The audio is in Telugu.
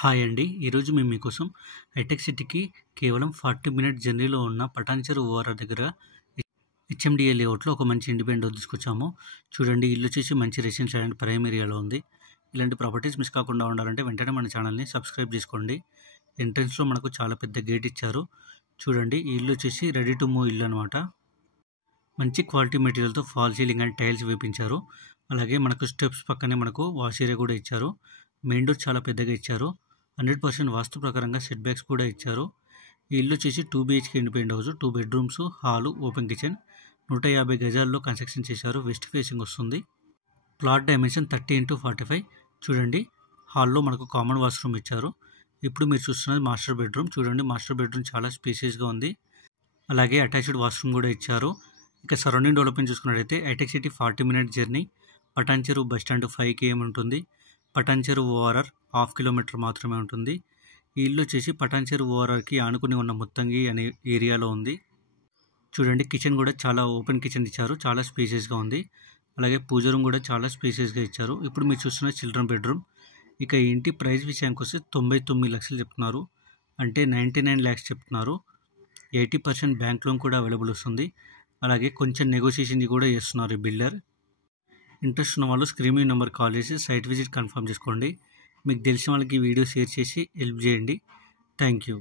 హాయ్ అండి. ఈరోజు మేము మీకోసం హైటెక్ సిటీకి కేవలం 40 మినిట్ జర్నీలో ఉన్న పటాన్చెరు ఓఆర్ఆర్ దగ్గర హెచ్ఎండిఏ లేఅవుట్లో ఒక మంచి ఇండిపెండెంట్ హౌస్ తీసుకొచ్చాము. చూడండి, ఇల్లు వచ్చేసి మంచి రెసిడెన్షియల్ అండ్ ప్రైమ్ ఏరియాలో ఉంది. ఇలాంటి ప్రాపర్టీస్ మిస్ కాకుండా ఉండాలంటే వెంటనే మన ఛానల్ని సబ్స్క్రైబ్ చేసుకోండి. ఎంట్రన్స్లో మనకు చాలా పెద్ద గేట్ ఇచ్చారు. చూడండి, ఈ ఇల్లు వచ్చేసి రెడీ టు మూవ్ ఇల్లు అనమాట. మంచి క్వాలిటీ మెటీరియల్తో ఫాల్ సీలింగ్ అండ్ టైల్స్ వేపించారు. అలాగే మనకు స్టెప్స్ పక్కనే మనకు వాష్ ఏరియా కూడా ఇచ్చారు. మెయిన్ డోర్ చాలా పెద్దగా ఇచ్చారు. 100% వాస్తు ప్రకారంగా సెట్ బ్యాక్స్ కూడా ఇచ్చారు. ఈ ఇల్లు వచ్చేసి 2 BHK independent house, 2 bedrooms, hall, open kitchen, 150 గజాల్లో కన్స్ట్రక్షన్ చేశారు. వెస్ట్ ఫేసింగ్ వస్తుంది. Plot dimension 30x45. చూడండి, హాల్లో మనకు కామన్ వాష్రూమ్ ఇచ్చారు. ఇప్పుడు మీరు చూస్తున్నది మాస్టర్ బెడ్రూమ్. చూడండి, మాస్టర్ బెడ్రూమ్ చాలా స్పేసియస్గా ఉంది. అలాగే అటాచ్డ్ వాష్రూమ్ కూడా ఇచ్చారు. ఇక సరౌండింగ్ డెవలప్మెంట్ చూసుకున్నట్టయితే hitech city 40 minute journey, Patancheru bus stand 5 km ఉంటుంది. పటాన్చెరు ఓఆర్ఆర్ 1/2 కిలోమీటర్ మాత్రమే ఉంటుంది. ఈ ఇల్లు వచ్చేసి పటాన్చెరు ఓఆర్ఆర్కి ఆనుకుని ఉన్న ముత్తంగి అనే ఏరియాలో ఉంది. చూడండి, కిచెన్ కూడా చాలా ఓపెన్ కిచెన్ ఇచ్చారు. చాలా స్పేసియస్గా ఉంది. అలాగే పూజ రూమ్ కూడా చాలా స్పేసియస్గా ఇచ్చారు. ఇప్పుడు మీరు చూస్తున్న చిల్డ్రన్ బెడ్రూమ్. ఇక ఈ ఇంటి ప్రైస్ విషయానికి వస్తే 99 లక్షలు చెప్తున్నారు. అంటే 99 lakhs చెప్తున్నారు. 80% బ్యాంక్ లోన్ కూడా అవైలబుల్ వస్తుంది. అలాగే కొంచెం నెగోషియేషన్ కూడా చేస్తున్నారు ఈ బిల్డర్. ఇంట్రెస్ట్ ఉన్న వాళ్ళు స్క్రీన్ మీద నెంబర్ కాల్ చేసి సైట్ విజిట్ కన్ఫర్మ్ చేసుకోండి. మీకు తెలిసిన వాళ్ళకి ఈ వీడియో షేర్ చేసి హెల్ప్ చేయండి. Thank you.